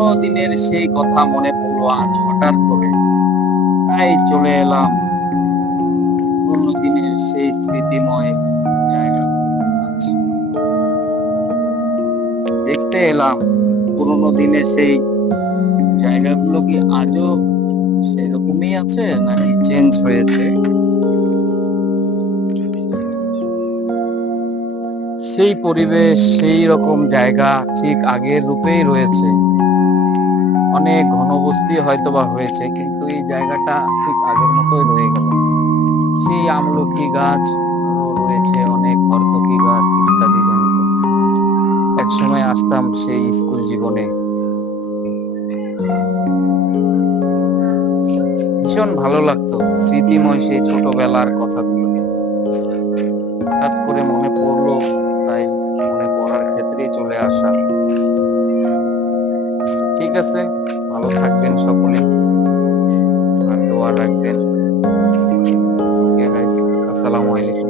পুরোনো দিনের সেই কথা মনে পড়লো আজ হঠাৎ করে, তাই চলে এলাম পুরোনো দিনের সেই স্মৃতিময় জায়গাগুলোতে আজ দেখতে এলাম পুরোনো দিনের সেই জায়গাগুলো কি আজও সেরকমই আছে নাকি চেঞ্জ হয়েছে। সেই পরিবেশ, সেই রকম জায়গা ঠিক আগের রূপেই রয়েছে। অনেক ঘনবস্তি হয়তোবা হয়েছে, কিন্তু এই জায়গাটা ঠিক আগের মতোই রয়ে গেল। সেই আমলকি গাছ রয়েছে, অনেক হরতকি গাছ ইত্যাদি জমিত। একসময় আসতাম সেই স্কুল জীবনে, ভীষণ ভালো লাগতো স্মৃতিময় সেই ছোটবেলার কথাগুলো হঠাৎ করে মনে পড়লো, তাই মনে পড়ার ক্ষেত্রেই চলে আসা। ঠিক আছে, ভালো থাকবেন সকলে আর দোয়া রাখবেন। ওকে গাইস, আসসালামু আলাইকুম।